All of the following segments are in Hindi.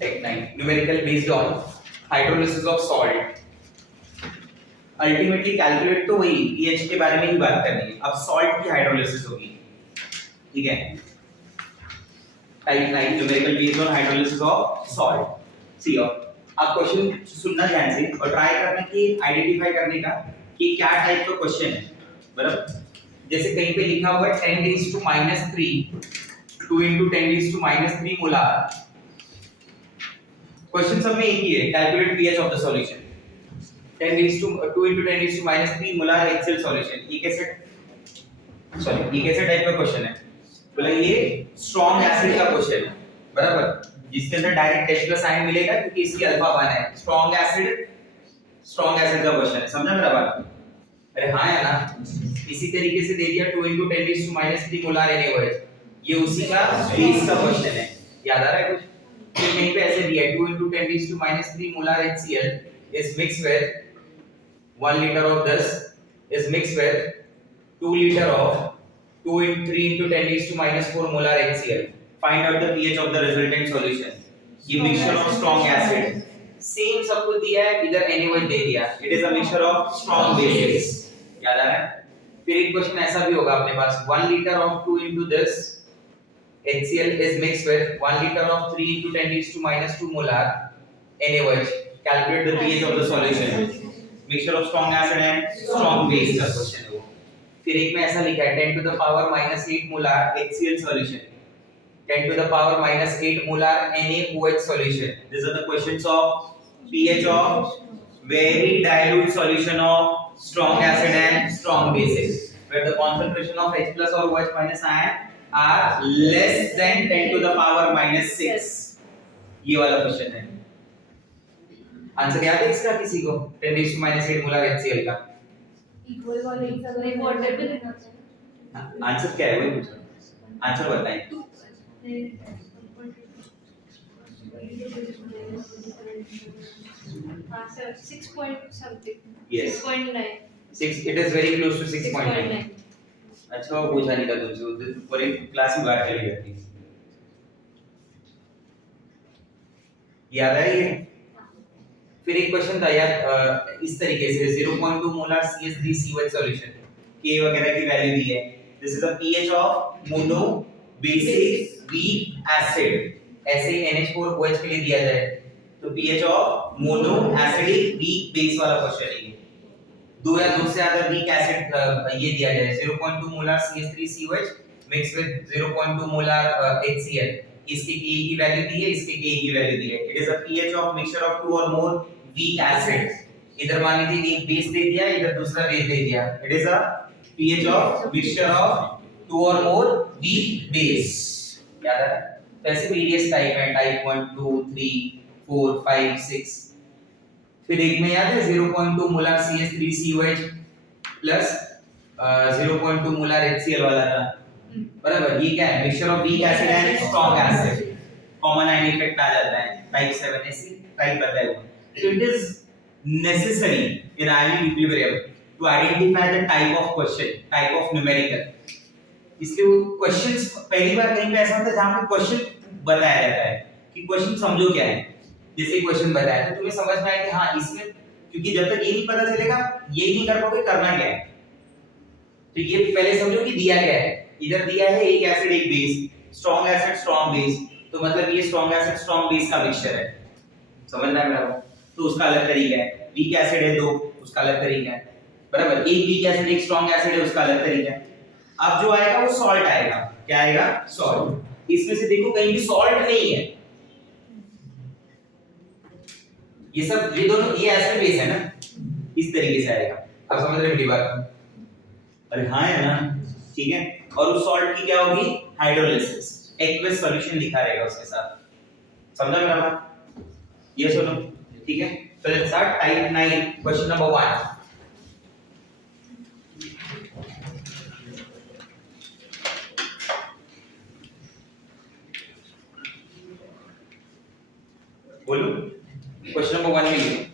Take 9. Numerical based on hydrolysis of salt. Ultimately calculate तो वही पीएच के बारे में ही बात करनी है. अब सॉल्ट की हाइड्रोलिसिस होगी, ठीक है. Type 9 numerical based on hydrolysis of salt. See आप क्वेश्चन सुनना ध्यान से और ट्राई करना कि आइडेंटिफाई करने का कि क्या टाइप का क्वेश्चन है. बराबर, जैसे कहीं पे लिखा हुआ है 10 raised to -3 2 into 10 raised to -3 molar. Question सब में एक ही है, calculate pH of the solution. 10 raised to 2 into 10 raised to -3 molar HCl solution. ये कैसे टाइप का क्वेश्चन है? बोला ये स्ट्रॉन्ग एसिड का क्वेश्चन है. बराबर, जिसके अंदर डायरेक्ट H+ आयन मिलेगा क्योंकि इसकी अल्फा वन है. स्ट्रॉन्ग एसिड का क्वेश्चन है. समझा मेरा बात? अरे हाँ या ना. इसी तरीके से दे दिया 2 into 10 raised to -3 molar NaOH. ये उसी का बेस का क्वेश्चन है. याद आ रहा है कुछ? तो कहीं पे ऐसे दिया 2 into 10 raised to -3 molar HCl is mixed with 1 liter of this is mixed with 2 liter of 3 into 10 raised to -4 molar HCl. Find out the pH of the resultant solution. ये mixture of strong acid. Same सब कुछ दिया है, इधर NaOH दे दिया. It is a mixture of strong bases. याद आ रहा है? फिर एक क्वेश्चन ऐसा भी होगा अपने पास 1 liter of 2 into this HCl is mixed with 1 liter of 3 into 10 raised to -2 molar NaOH. Calculate the pH of the solution. Mixture of strong acid and strong base का क्वेश्चन है वो. फिर एक में ऐसा लिखा है 10 to the power -8 molar HCl solution, 10 to the power -8 molar NaOH solution. These are the questions of pH of very dilute solution of strong acid and strong bases, where the concentration of H+ or OH- ion are less than 10 to the power -6. ये वाला क्वेश्चन है. आंसर याद है इसका किसी को? 10 raised to -8 मोलार HCl का इक्वल वाले सब वाटर भी लेना चाहिए. आंसर क्या है? वही पूछ रहा हूं. आंसर बताएं. Answer 6 point something. Yes. 6.9. 6. It is very close to 6.9. अच्छा वो पूछा नहीं था तुमसे, पूरी क्लास में बात चली जाती. याद है ये? फिर एक क्वेश्चन था यार इस तरीके से 0.2 मोलार CH3COH सॉल्यूशन, K वगैरह की वैल्यू दी है. This is the pH of mono basic weak acid. ऐसे ही NH4OH के लिए दिया जाए तो pH of mono acidic weak base वाला क्वेश्चन है. दो या दो से ज्यादा वीक एसिड ये दिया जाए 0.2 molar CH3COH mix with 0.2 molar HCl. इसके Ka की वैल्यू दी है, इसके Ka की वैल्यू दी है. It is a pH of mixture of two or more weak acids. इधर मान लीजिए एक बेस दे दिया, इधर दूसरा बेस दे दिया. It is a pH of mixture of two or more weak base. याद है? तो ऐसे वेरियस टाइप है, टाइप 1 2 3 4 5 6. फिर एक में याद है 0.2 molar CH3COH plus 0.2 molar HCl वाला था. बराबर, ये क्या है? Mixture of weak acid and strong acid. Common ion effect आ जाता है. टाइप 7 ऐसी टाइप बताया हुआ. So it is necessary in ionic equilibrium to identify the type of question, type of numerical. इसलिए वो क्वेश्चंस पहली बार कहीं पे ऐसा होता है जहां पे क्वेश्चन बताया जाता है कि क्वेश्चन समझो क्या है. जैसे क्वेश्चन बताया तो तुम्हें समझ में आए कि हाँ इसमें, क्योंकि जब तक ये नहीं पता चलेगा ये नहीं कर पाओगे करना क्या है. तो ये पहले समझो कि दिया क्या है. इधर दिया है एक एसिड एक base, strong acid strong base. तो मतलब ये स्ट्रॉन्ग एसिड स्ट्रॉन्ग बेस का मिक्सचर है. समझना है मेरा? तो उसका अलग तरीका है. वीक एसिड है दो, उसका अलग तरीका है. बराबर, एक वीक एसिड एक स्ट्रॉन्ग एसिड है, उसका अलग तरीका है. अब जो आएगा वो सॉल्ट आएगा. क्या आएगा? सॉल्ट. इसमें से देखो कहीं भी सॉल्ट नहीं है. ये सब ये दोनों ये एसिड बेस है ना, इस तरीके से आएगा. अब समझ रहे मेरी बात? अरे हाँ है ना. ठीक है. और उस सॉल्ट की क्या होगी? हाइड्रोलिसिस. एक्वस सॉल्यूशन लिखा रहेगा उसके साथ. समझा मेरा बात? ये सुनो. ठीक है. तो let's start type 9 question number 1. बोलो क्वेश्चन नंबर 1 में लिखो.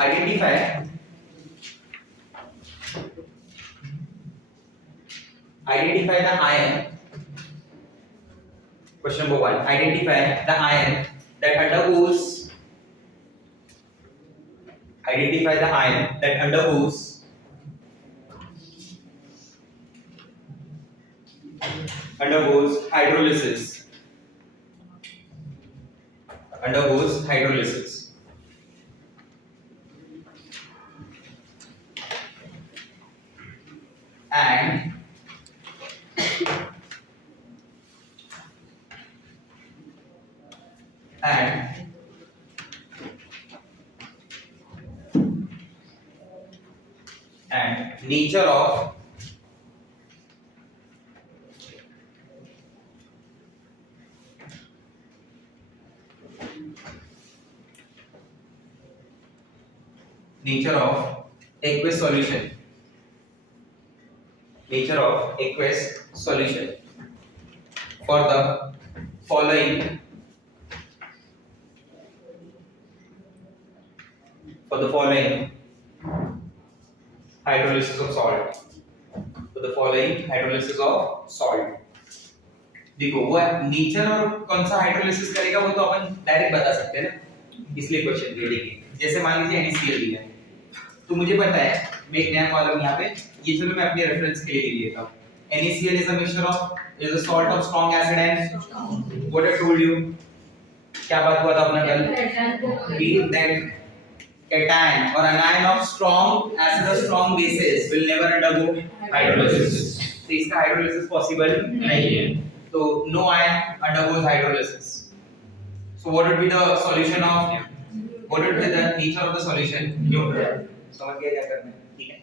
Identify the ion. Question number 1. Identify the ion that undergoes. Identify the ion that undergoes hydrolysis. Undergoes hydrolysis. And nature of aqueous solution. Nature of aqueous solution for the following hydrolysis of salt. For the following hydrolysis of salt. देखो वो नेचर और कौन सा हाइड्रोलिसिस करेगा वो तो अपन डायरेक्ट बता सकते हैं ना, इसलिए क्वेश्चन दिया देखिए। जैसे मान लीजिए NaCl दिया है तो मुझे पता है, मैं एक नया कॉलम यहाँ पे, ये चलो मैं अपने रेफरेंस के लिए लिख लेता हूँ। NaCl is a mixture of is a salt of strong acid and what I told you, क्या बात हुआ था अपना कल, that cation or anion of strong acid or strong bases will never undergo hydrolysis. तो इसका हाइड्रोलिसिस पॉसिबल नहीं है, तो no ion undergoes hydrolysis. So what would be the solution of, what would be the nature of the solution? Neutral. समझ गया क्या करना है, ठीक है।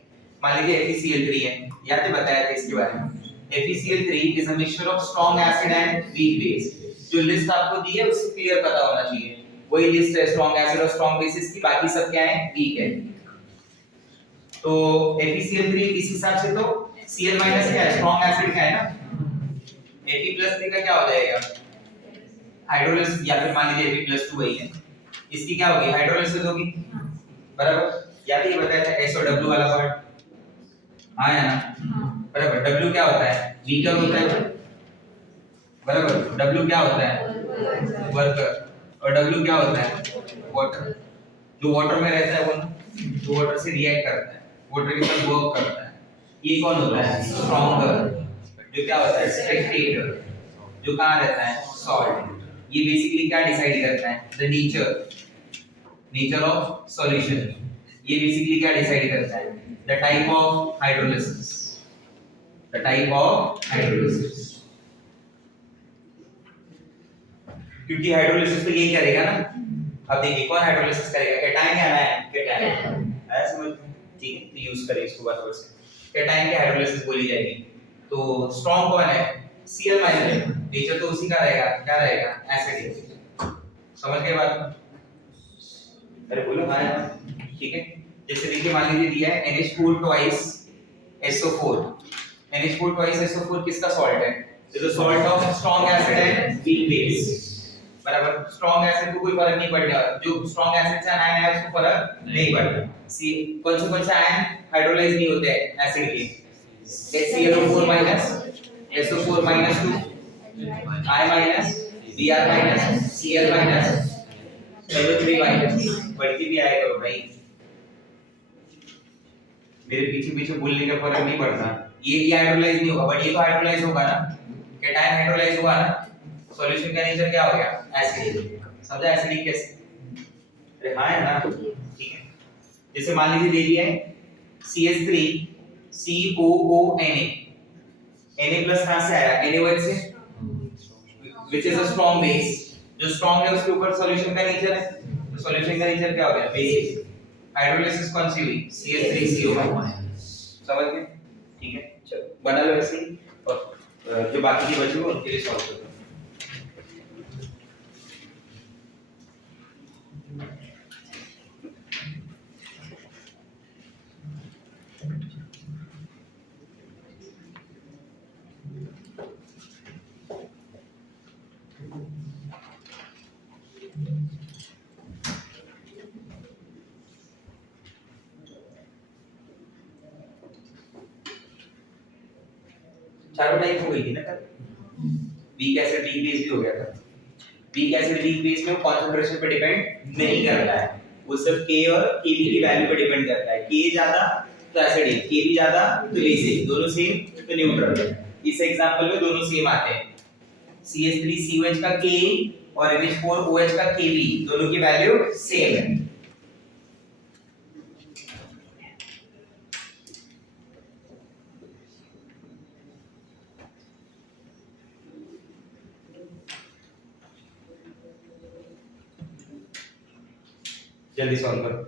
मान लीजिए FeCl3 है, याद है बताया था इसके बारे में। FeCl3 is a mixture of strong acid and weak base. जो लिस्ट आपको दी है उससे क्लियर पता होना चाहिए, वही लिस्ट है स्ट्रॉन्ग एसिड और स्ट्रॉन्ग बेसिस की, बाकी सब क्या है, वीक है। तो FeCl3 इस हिसाब से तो Cl- क्या है, स्ट्रॉन्ग एसिड का है ना, Fe+3 का क्या हो जाएगा, हाइड्रोलिसिस, या फिर मान लीजिए Fe+2 वही है, इसकी क्या होगी, हाइड्रोलिसिस होगी, बराबर। याद है ये बताया था SO2 वाला पार्ट, हाँ है ना, बराबर। W क्या होता है, वीकर होता है, बराबर। W क्या होता है, वर्कर, और W क्या होता है, वाटर। जो वाटर में रहता है वो जो वाटर से रिएक्ट करता है, वाटर के साथ वर्क करता है, ये कौन होता है, स्ट्रॉन्गर। जो क्या होता है, स्पेक्टेटर, जो कहाँ रहता है, सॉल्ट। ये बेसिकली क्या डिसाइड करता है, द नेचर ऑफ सॉल्यूशन। ये बेसिकली क्या डिसाइड करता है, द टाइप ऑफ हाइड्रोलिसिस, क्योंकि हाइड्रोलिसिस तो यही करेगा ना। अब देखिए कौन हाइड्रोलिसिस करेगा, कैटायन या एनायन, कैटायन, आया समझ में, ठीक है। तो यूज करें इसको बराबर से, कैटायन की हाइड्रोलिसिस बोली जाएगी। तो स्ट्रॉन्ग कौन है, Cl- नेचर तो उसी का रहेगा, क्या रहेगा, एसिड। समझ गए बात, अरे बोलो हाँ, ठीक है। जैसे देखिए मान लीजिए दिया है NH4 twice SO4, NH4 twice SO4 किसका सॉल्ट है, is a salt of strong acid and weak base, बराबर। स्ट्रॉन्ग एसिड को कोई फर्क नहीं पड़ेगा, जो स्ट्रॉन्ग एसिड से आयन है उसको फर्क नहीं पड़ता। सी कौन से आयन हाइड्रोलाइज नहीं होते हैं एसिड के, HClO4 SO4 2 I Br Cl NO3 बढ़ती भी आएगा भाई, मेरे पीछे पीछे बोलने का फर्क नहीं पड़ता। ये हाइड्रोलाइज नहीं होगा, बट ये तो हाइड्रोलाइज होगा ना, कैटायन हाइड्रोलाइज हुआ ना, सॉल्यूशन का नेचर क्या हो गया, एसिड। समझा एसिडिक कैसे, अरे हाँ है ना, ठीक है। जैसे मान लीजिए दे दिया है CH3 COONA, Na प्लस कहां से आया, Na से, which is a strong base। जो स्ट्रॉन्ग है उसके ऊपर सॉल्यूशन का नेचर है, तो सॉल्यूशन का नेचर क्या हो गया, बेस। हाइड्रोलिसिस कौन सी हुई, CH3CO। समझ गए, ठीक है। चलो बना लो ऐसे ही, और जो बाकी के बचे हुए उनके लिए सॉल्व करो। चारों टाइप हो गई थी ना कल। वीक एसिड वीक बेस भी हो गया था। वीक एसिड वीक बेस में वो कंसंट्रेशन पे डिपेंड नहीं करता है, वो सिर्फ के और केबी की वैल्यू पे डिपेंड करता है। के ज्यादा तो एसिडिक, केबी ज्यादा तो बेसिक, दोनों सेम तो न्यूट्रल। इस एग्जांपल में दोनों सेम आते हैं। CH3COH का Ke और NH4OH का Kb दोनों की वैल्यू सेम है। जल्दी सॉल्व करो।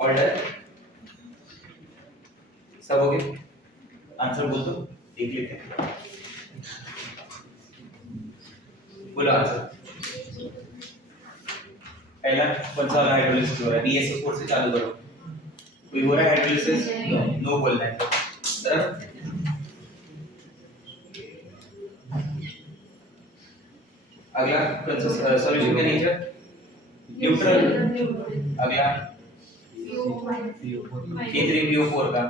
ऑर्डर सब हो गए, आंसर बोल दो, देख लेते हैं। बोलो आंसर। पहला कौन सा हाइड्रोलिसिस हो रहा है? BSO4 से चालू करो। कोई हो रहा है हाइड्रोलिसिस? नो बोलना है बराबर। अगला कौन सा सॉल्यूशन का नेचर? न्यूट्रल। अगला K3PO4 का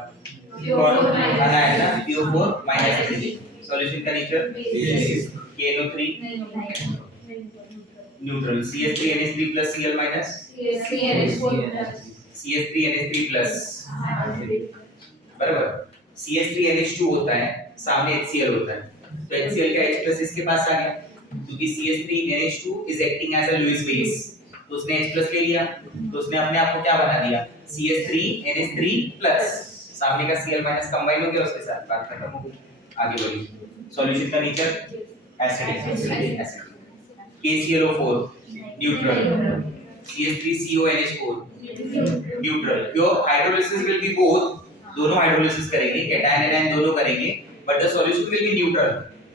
कौन आना है ना? PO4 minus acidic. सॉल्यूशन का nature KNO3 neutral. CH3NH3 plus Cl minus CH3NH3 plus बराबर। CH3NH2 होता है, सामने HCl होता है, तो HCl का H प्लस इसके पास आ गया, क्योंकि CH3NH2 is acting as a Lewis base, तो उसने H प्लस ले लिया, तो उसने अपने आप को क्या बना दिया? CH3NH3 प्लस, सामने का Cl माइनस कंबाइन हो गया उसके साथ, बात खत्म हो गई। आगे बढ़िए। सॉल्यूशन का nature acidic. KClO4 neutral. CH3CONH4 neutral. क्यों? हाइड्रोलिसिस विल बी बोथ, दोनों हाइड्रोलिसिस करेंगे, कैटायन एनायन दोनों करेंगे, but the solution will be neutral.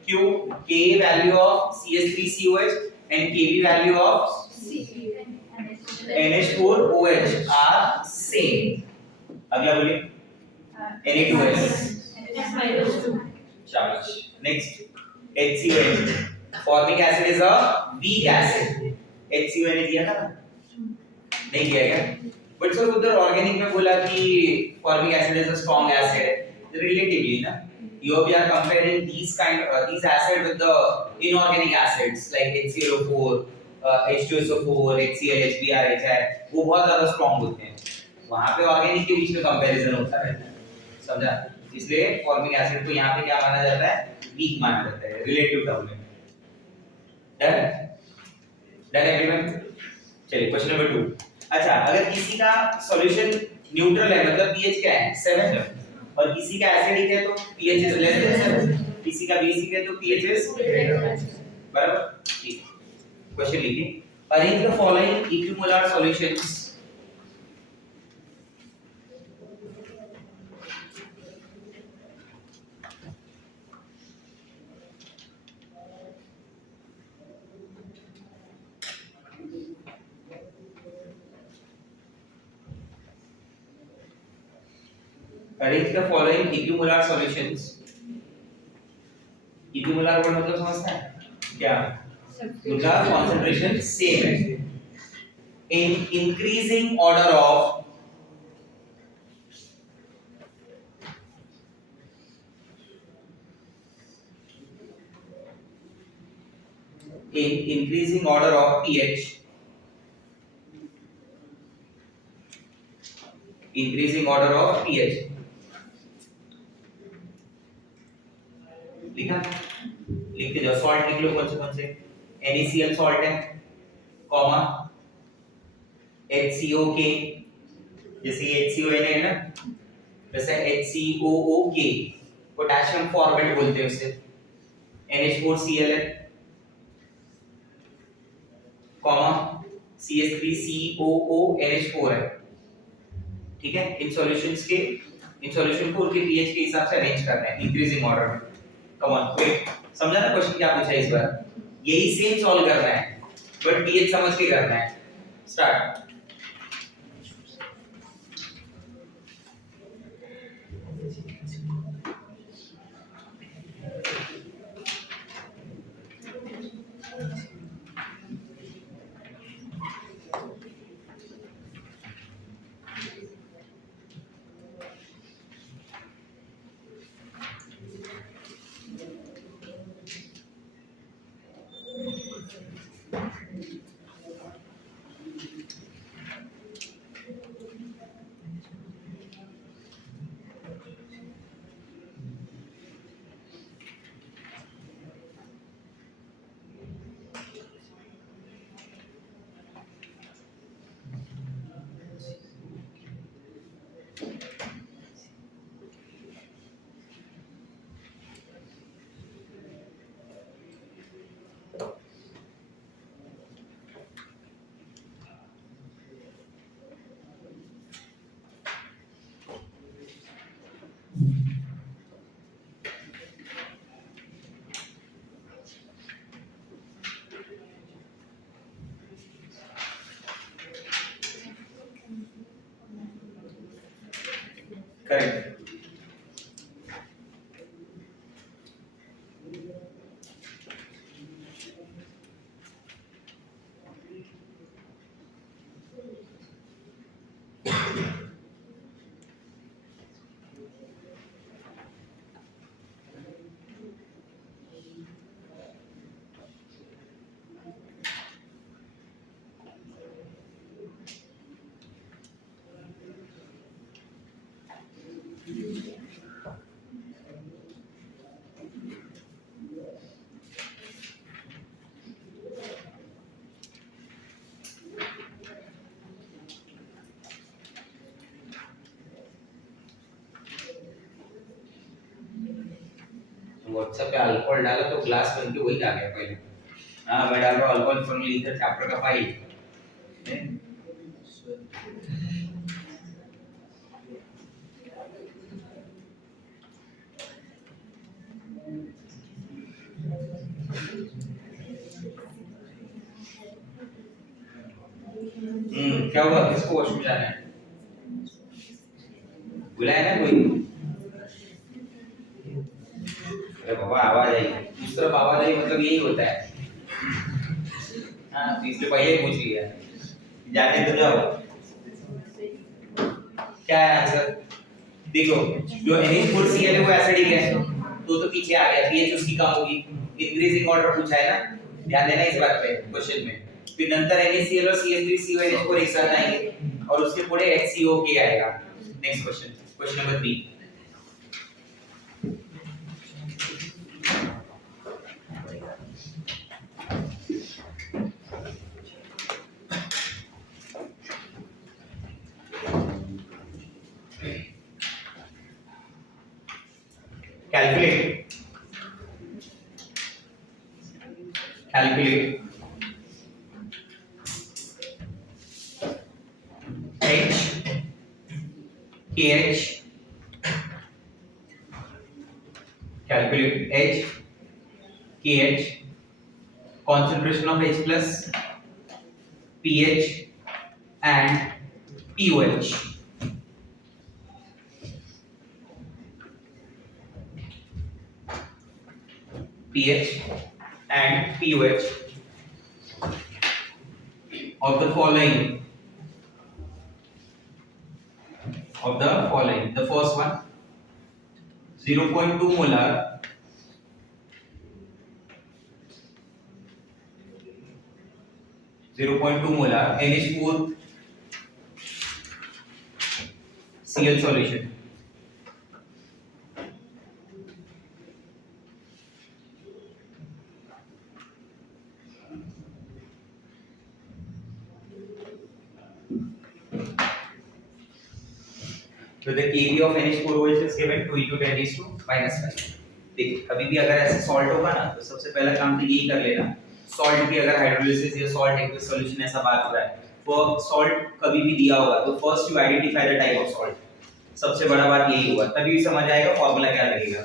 क्यों? K value of CH3COH and Kb value of NH4OH are same. अगला बोलिए। Na2S। शाबाश। Next HCONH। Formic acid is a weak acid. HCONH दिया था ना? नहीं किया क्या? बट सर उधर ऑर्गेनिक में बोला कि formic acid is a strong acid, relatively ना। We are comparing these acid with the inorganic acids like HClO4, H2SO4, HCl, HBr, HI, वो बहुत ज्यादा स्ट्रांग होते हैं। वहां पे ऑर्गेनिक के बीच में कंपैरिजन होता रहता है, समझा? इसलिए फॉर्मिक एसिड को यहाँ पे क्या माना जाता है? वीक माना जाता है रिलेटिव टर्म में। Done everyone? चलिए क्वेश्चन नंबर 2। अच्छा, अगर किसी का सॉल्यूशन न्यूट्रल है, मतलब पीएच क्या है? 7 है, और किसी का एसिडिक है तो पीएच इज लेस देन 7, किसी का बेसिक है तो पीएच इज बराबर। ठीक है, क्वेश्चन लिखिए। Arrange the following equimolar solutions. Arrange the following equimolar solutions. Equimolar word मतलब समझते हैं क्या? उनका concentration सेम है। In increasing order of pH, increasing order of pH, लिखा? लिख के जाओ। सॉल्ट लिख लो, कौन से? NaCl सॉल्ट है, कॉमा HCOK, जैसे ये HCON है ना, वैसे HCOOK, पोटेशियम फॉर्मेट बोलते हैं उसे। NH4Cl है, कॉमा CH3COONH4 है। ठीक है, इन सॉल्यूशन को उनके पीएच के हिसाब से अरेंज करना है इंक्रीजिंग ऑर्डर में। कम ऑन क्विक, समझा ना क्वेश्चन क्या पूछा है इस बार? यही सेम सॉल्व करना है, बट पीएच समझ के करना है। स्टार्ट। करेक्ट। व्हाट्सएप पे अल्कोहल डाला तो ग्लास बन के वही आ गया पहले। हाँ मैं डाल रहा हूँ अल्कोहल फ्रॉम लीथर चैप्टर का 5। क्या हुआ, किसको वॉशरूम जाना है? बुलाया ना कोई? अरे बाबा आवाज आई, उस तरफ आवाज आई मतलब यही होता है। हाँ इसलिए पहले पूछ लिया, जाने तो जाओ। क्या है आंसर? देखो जो NH4Cl है वो एसिडिक है, तो पीछे आ गया, पीएच उसकी कम होगी, इंक्रीजिंग ऑर्डर पूछा है ना, ध्यान देना इस बात पे क्वेश्चन में। फिर नंतर NaCl और CH3CONH4 एक साथ आएंगे और उसके पूरे HCOK आएगा। Next question, question number 3। calculate H KH, calculate H KH, concentration of H plus pH and pOH। pH and pOH of the following, the first one 0.2 molar NH4 Cl solution, तो the kb of NH4OH is given 2 into 10 raised to -5। देखिए कभी भी अगर ऐसे सॉल्ट होगा ना तो सबसे पहला काम तो यही कर लेना, सॉल्ट की अगर हाइड्रोलिसिस या सॉल्ट एक्वियस सॉल्यूशन ऐसा बात हो रहा है, वो सॉल्ट कभी भी दिया होगा तो first you identify the type of salt, सबसे बड़ा बात यही होगा, तभी समझ आएगा फार्मूला क्या लगेगा।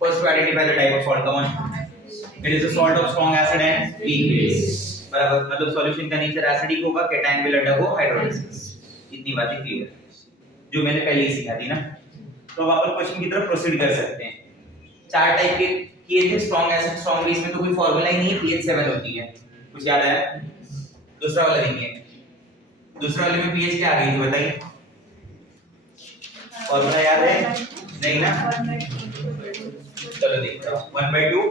First you identify the type of salt, come on, it is a salt of strong acid and weak base, बराबर, मतलब सॉल्यूशन का नेचर एसिडिक होगा, कैटायन विल अंडरगो हाइड्रोलिसिस। इतनी बातें क्लियर है जो मैंने पहले ही सिखा दी ना। तो अब अपन क्वेश्चन की तरफ प्रोसीड कर सकते हैं। चार टाइप के किए थे, स्ट्रांग एसिड स्ट्रांग बेस में तो कोई फार्मूला ही नहीं है, pH 7 होती है, कुछ याद है? दूसरा वाला देखिए, दूसरा वाले में pH क्या आ गई थी बताइए, फार्मूला याद है? नहीं ना, चलो देखते हैं 1/2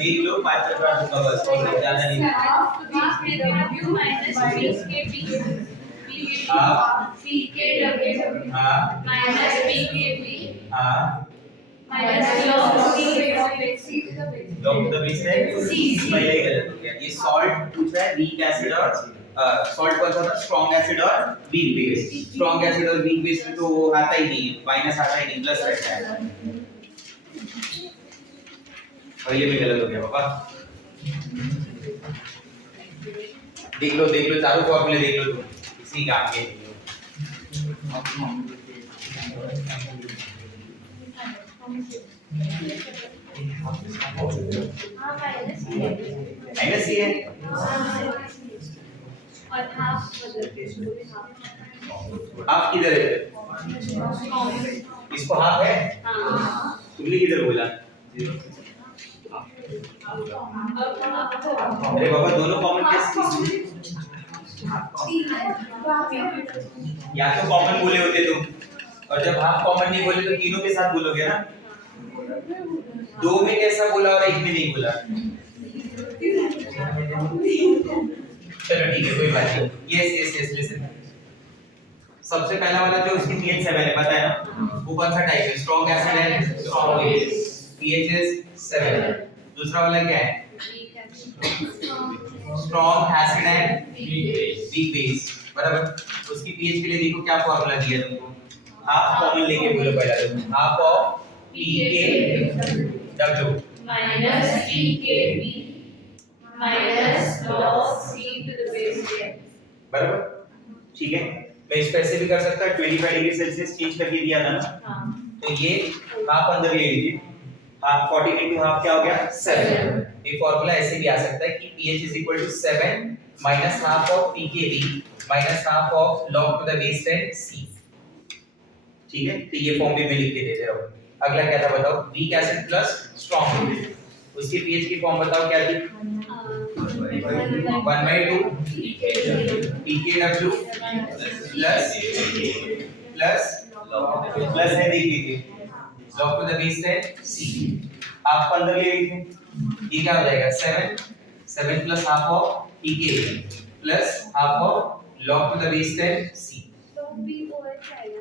एक लोग 5 का बस ज्यादा नहीं, पहले ही गलत हो गया। ये सॉल्ट पूछा है, वीक एसिड और सॉल्ट कौन सा था, स्ट्रॉन्ग एसिड और वीक बेस। स्ट्रॉन्ग एसिड और वीक बेस में तो वो आता ही नहीं है, माइनस आता ही नहीं, प्लस रहता है। पहले भी गलत हो गया पापा, देख लो चारों फॉर्मूले देख लो तुम, इसी काम के देख लो। हाँ माइनस ही है माइनस ही है। और हाफ बदल हाफ किधर है? इसको हाफ है? हाँ तुमने किधर बोला? अरे बाबा दोनों कॉमन कैसे? या तो कॉमन बोले होते तुम, और जब हाफ कॉमन नहीं बोले तो तीनों के साथ बोलोगे ना। दो में कैसा बोला और एक में नहीं बोला? चलो ठीक है कोई बात नहीं। Yes yes yes listen. सबसे पहला वाला जो उसकी पीएच 7 है पता है ना, वो कौन सा टाइप है? स्ट्रॉन्ग एसिड है, स्ट्रॉन्ग बेस, पीएच इज 7। दूसरा वाला क्या है? स्ट्रॉन्ग एसिड है, वीक बेस, बराबर। उसकी पीएच के लिए देखो क्या फार्मूला दिया तुमको, हाफ कॉमन लेके बोलो पहला तो, half of pKw minus pKb minus log c to the base 10 बराबर। ठीक है, मैं इसको ऐसे भी कर सकता 25 डिग्री सेल्सियस चेंज करके दिया था ना। हाँ तो ये हाफ अंदर ले लीजिए, हाफ 40 into हाफ क्या हो गया 7। ये फार्मूला ऐसे भी आ सकता है कि pH is equal to 7 minus half of pKb minus half of log to the base 10 C। ठीक है, तो ये फॉर्म भी मैं लिख के दे दे रहा हूँ। अगला क्या था बताओ? वीक एसिड प्लस स्ट्रॉन्ग, उसकी pH की फॉर्म बताओ क्या थी? 1/2 pKw प्लस है देख लीजिए log to the base 10 C। आप 15 ले लीजिए, ये क्या हो जाएगा 7 plus half of pK plus half of log to the base 10 C। तो pOH आएगा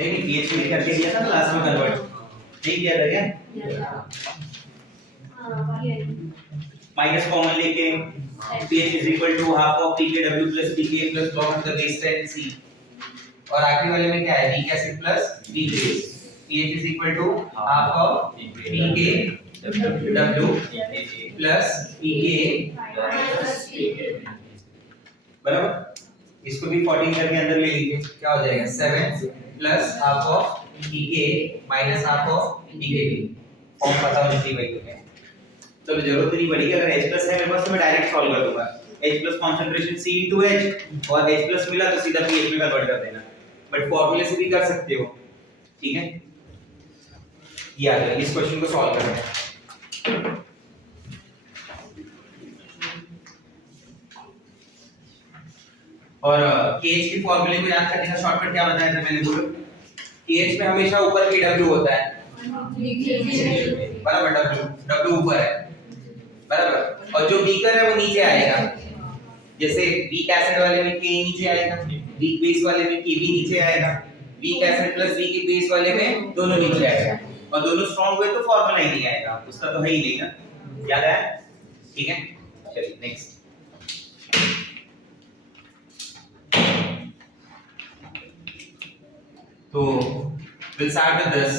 नहीं pH में करके दिया था क्लास में कन्वर्ट नहीं किया था क्या? हाँ ये माइनस कॉमन लेके pH is equal to half of pKw plus pK plus log to the base 10 C। और आखिरी वाले में क्या है? Weak acid plus weak base, pH is equal to half of pKw plus pK बराबर। इसको भी 14 करके अंदर ले लीजिए, क्या हो जाएगा 7 plus half of pK minus half of pKb। Form पता होनी चाहिए भाई तुम्हें। चलो जरूरत नहीं पड़ेगी, अगर H+ है मेरे पास तो मैं डायरेक्ट सॉल्व कर दूंगा। H+ concentration C into H और H+ मिला तो सीधा pH में कन्वर्ट कर देना, बट फार्मूले से भी कर सकते हो। ठीक है, ये आ गया, इस क्वेश्चन को सॉल्व करना है। और KH की फार्मूले को याद करने का शॉर्टकट क्या बताया था मैंने? बोलो KH में हमेशा ऊपर KW होता है बराबर, W ऊपर है बराबर, और जो बीकर है वो नीचे आएगा। जैसे वीक एसिड वाले में K नीचे आएगा, वीक बेस वाले में Kb नीचे आएगा, weak acid plus weak base वाले में दोनों नीचे आएगा, और दोनों स्ट्रांग हुए तो फार्मूला ही नहीं आएगा, उसका तो है ही नहीं ना, याद है? ठीक है, चलिए नेक्स्ट। तो will start with this.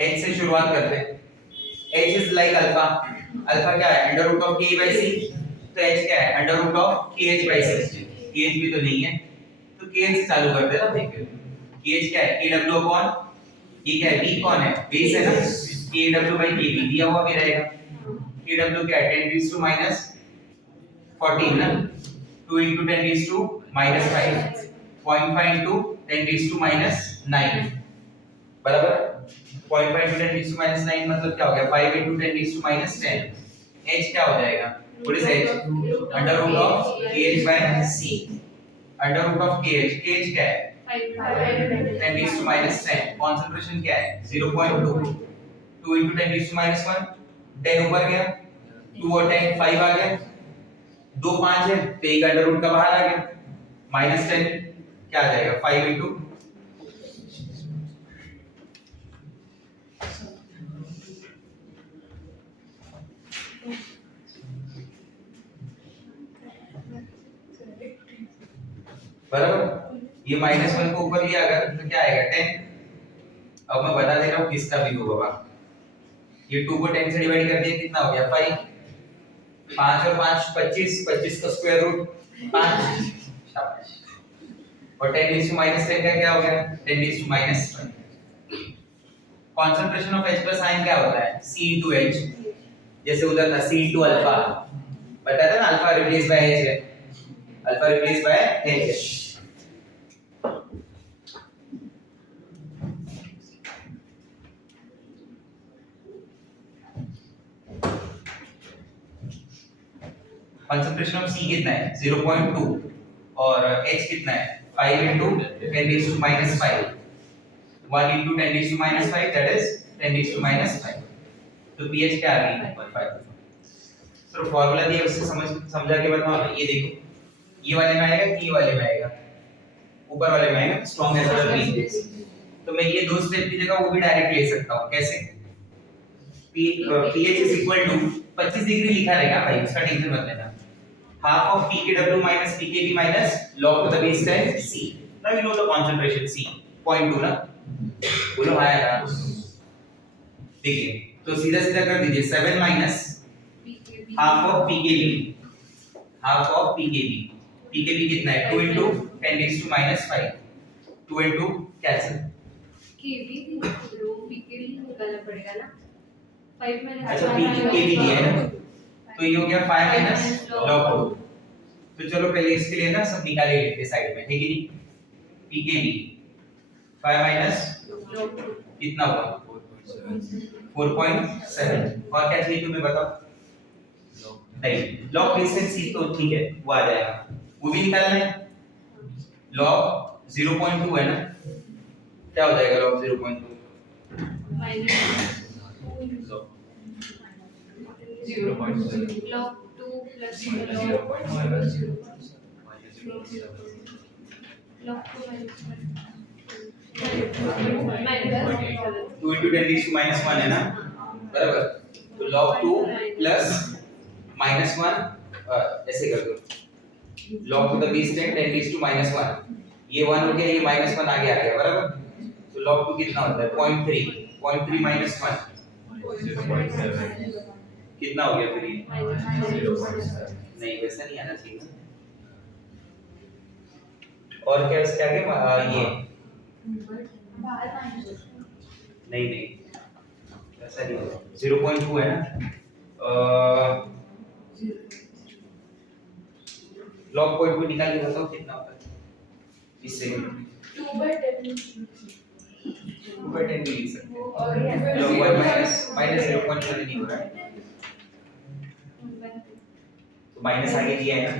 H से शुरुआत करते हैं। H is like alpha, alpha क्या है? Under root of K by C, तो H क्या है? Under root of KH by C। KH भी तो नहीं है, तो KH से चालू कर देना। देखिए KH क्या है? KW अपॉन, ये क्या है? B कौन है? बेस है ना, KW by KB दिया हुआ भी रहेगा। KW क्या है? 10 raised to minus 14 ना, 2 into 10 raised to minus 5, 0.5 into 10 raised to minus 9 बराबर। 0.5 into 10 raised to minus 9 मतलब क्या हो गया? 5 into 10 raised to minus 10। H क्या हो जाएगा? What is H? Under root of KH by C। Under root of KH, KH क्या है? 10 raised to minus 10। Concentration क्या है? 0.2। 2 into 10 raised to minus 1, 10 ऊपर गया, 2 और 10 5 आ गया, 2 5 है तो एक अंडर रूट का बाहर आ गया, माइनस 10 क्या आ जाएगा? 5 into बराबर। ये -1 को ऊपर लिया अगर तो क्या आएगा? 10। अब मैं बता दे रहा हूँ किसका भी हो बाबा। ये 2 को 10 से डिवाइड कर दिया, कितना हो गया? 5। 5 और 5 25, 25 का स्क्वायर रूट 5, शाबाश। और 10 raised to minus 10 का क्या हो गया? 10 raised to minus 1। Concentration of H plus ion क्या होता है? C into H। जैसे उधर था C into अल्फा, बताया था ना, अल्फा रिप्लेस बाय H है, अल्फा रिप्लेस बाय H है। कंसंट्रेशन ऑफ C कितना है? 0.2 और H कितना है? 5 into 10 raised to minus 5। 1 into 10 raised to minus 5 that is 10 raised to minus 5। तो pH क्या आ गई? 1.5। सर फार्मूला दिया उससे समझा के बताओ ना। ये देखो, ये वाले में आएगा कि ये वाले में आएगा? ऊपर वाले में आएगा, strong as well as weak. तो मैं ये दो स्टेप की जगह वो भी डायरेक्ट ले सकता हूँ। कैसे? pH is equal to 25 degree लिखा रहेगा भाई, उसका टेंशन मत लेना। half of pKw minus pKb minus log to the base 10 C। Now you know the concentration C 0.2 ना, बोलो हाँ या ना। देखिए तो सीधा सीधा कर दीजिए 7 minus half of pKb, half of pKb, pKb कितना है? 2 into 10 raised to minus 5, 2 into cancel केबी वो पीकेबी निकालना पड़ेगा ना। 5 minus अच्छा pKb दिया है ना, तो ये हो गया 5 minus log 2। तो चलो पहले इसके लिए ना सब निकाल ही लेते साइड में, है कि नहीं? pKb 5 minus कितना हुआ? 4.7। और क्या चाहिए तुम्हें बताओ? नहीं, log बेस C तो ठीक है, वो आ जाएगा, वो भी निकालना है। log 0.2 है ना, क्या हो जाएगा log 0.2? log 2 plus log 2 2 into 10 raised to minus 1 है ना, बराबर? तो log 2 plus minus 1 ऐसे कर दो, log to the base 10 10 raised to minus 1। ये 1 हो गया, ये minus 1 आगे आ गया, बराबर? तो log 2 कितना होता है? 0.3, 0.3 minus 1 कितना हो गया फिर ये? नहीं वैसा नहीं आना चाहिए। और क्या इसके आगे ये नहीं नहीं ऐसा नहीं होगा। 0.2 है ना, log 0.2 निकाल के बताओ कितना होता है इससे? 2/10 भी लिख सकते हैं। log 1 minus 0.7 नहीं हो रहा है, तो माइनस आगे दिया है ना,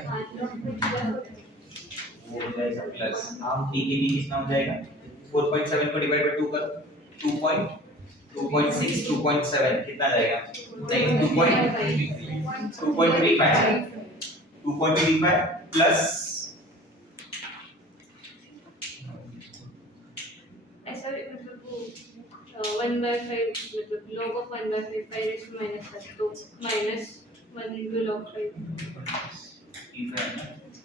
वो हो जाएगा प्लस। हम pKb कितना हो जाएगा? 4.7 को डिवाइड बाय 2 करो, 2.6 2.7 कितना आ जाएगा? नहीं 2.35 प्लस ऐसा मतलब वो 1/5 मतलब log of 1/5 5 raised to minus 5 तो minus 1 into log 5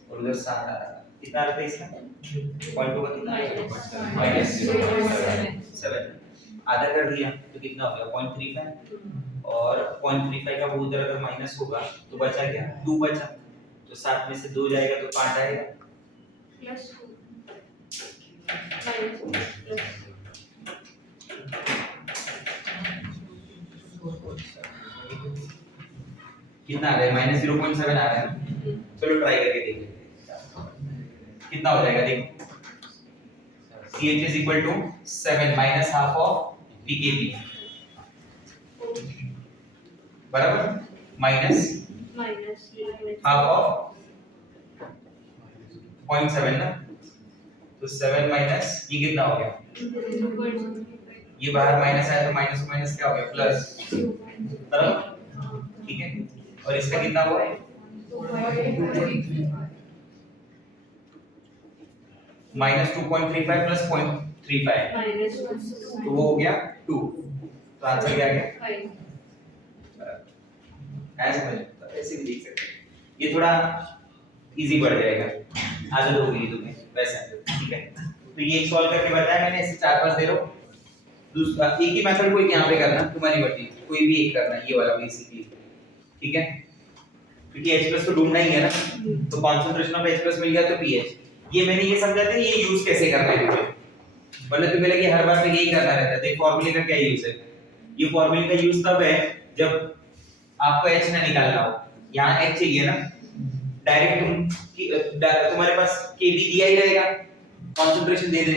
और उधर 7 आ रहा है, कितना आता है इसका? 0.2 का कितना आएगा? माइनस 7। आधा कर दिया तो कितना हो गया? 0.35। और 0.35 का वो उधर अगर माइनस होगा तो बचा क्या? 2 बचा, तो 7 में से 2 जाएगा तो 5 आएगा plus 2 minus plus कितना आ रहा है? माइनस 0.7 आ रहा है ना। चलो ट्राई करके देखते हैं कितना हो जाएगा। देखो CH is equal to 7 minus half of pKb, बराबर? माइनस half of 0.7 ना, तो 7 माइनस ये कितना हो गया? ये बाहर माइनस आया तो माइनस को माइनस क्या हो गया? प्लस, बराबर? ठीक है। और इसका कितना हुआ? माइनस 2.35 प्लस 0.35 तो वो हो गया 2, तो आंसर क्या आ गया? ऐसे समझ, ऐसे भी देख सकते हैं। ये थोड़ा इजी बढ़ जाएगा, आदत हो गई तुम्हें वैसा, ठीक है। तो ये एक सॉल्व करके बताया मैंने, ऐसे 4-5 दे रहा हूं। दूसरा एक ही मेथड कोई यहाँ पे करना, तुम्हारी मर्जी, कोई भी एक करना, ये वाला बेसिकली, ठीक है। क्योंकि H+ तो ढूंढना ही है ना, तो कंसंट्रेशन ऑफ H+ मिल गया तो pH। ये मैंने ये समझा था ये यूज कैसे करना है तुम्हें, मतलब तो बोले कि हर बार पे यही करना रहता है, तो ये फॉर्मूले का क्या यूज है? ये फॉर्मूले का यूज तब है जब आपको h ना निकालना हो। यहाँ h चाहिए ना, डायरेक्ट तुम्हारे पास kb दिया ही रहेगा, कंसंट्रेशन दे दे,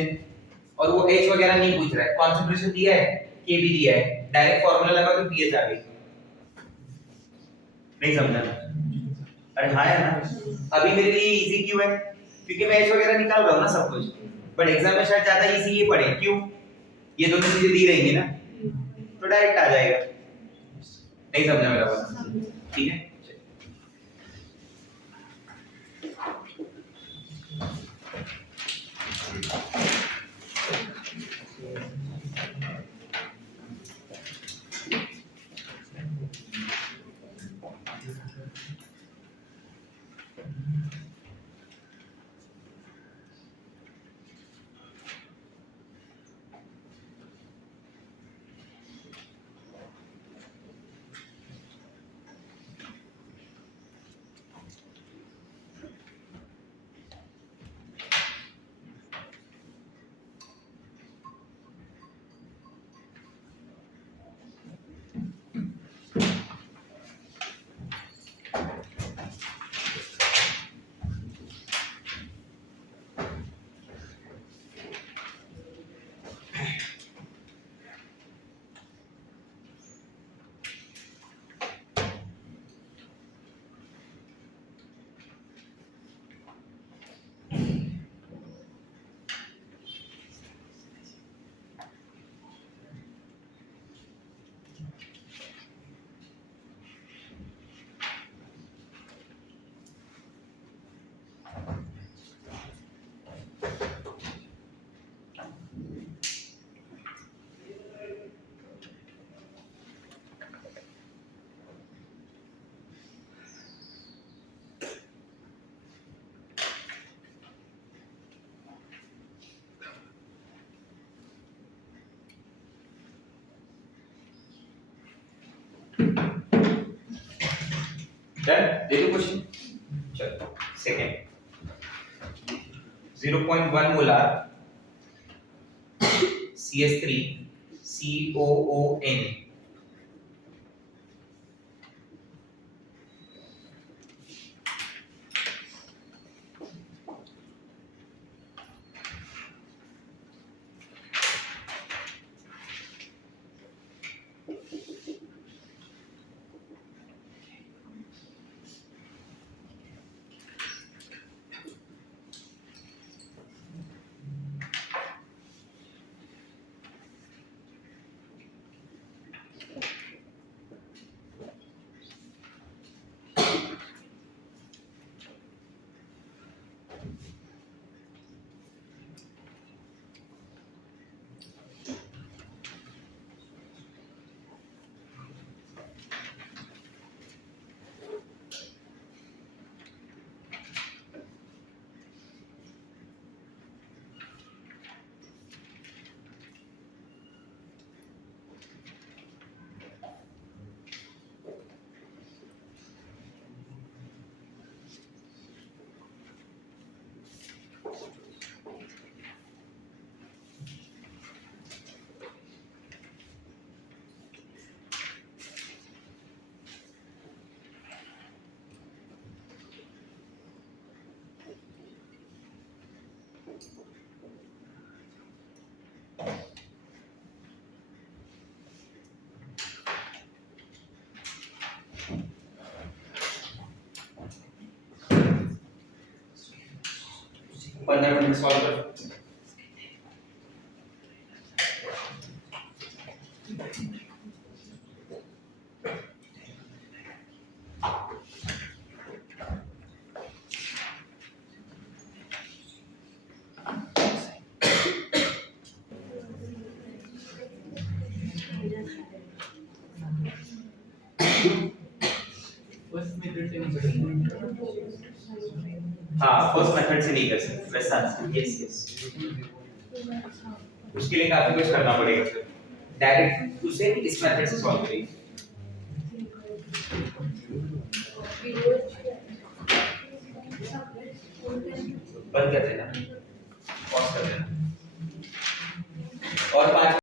और वो h वगैरह नहीं पूछ रहा है, कंसंट्रेशन दिया है, kb दिया है, डायरेक्ट फॉर्मूला लगा के pH आ गई। नहीं समझा? अरे हाँ है ना, अभी मेरे लिए इजी क्यों है? क्योंकि मैं h वगैरह निकाल रहा हूँ ना सब कुछ, बट एग्जाम में शायद ज्यादा इजी ये पड़े, क्यों? ये दोनों चीजें दी रहेंगी ना, तो डायरेक्ट आ जाएगा। नहीं समझा मेरा बात? ठीक है। डन, दे दो क्वेश्चन। चलो सेकंड, 0.1 मोलार CS3 COON पंद्रह मिनट सॉल्व कर। हाँ फर्स्ट मेथड से नहीं कर सकते वैसा। यस यस, उसके लिए काफी कुछ करना पड़ेगा, फिर डायरेक्ट उसे इस मेथड से सॉल्व करेंगे। बंद कर देना, पॉज कर देना। और 5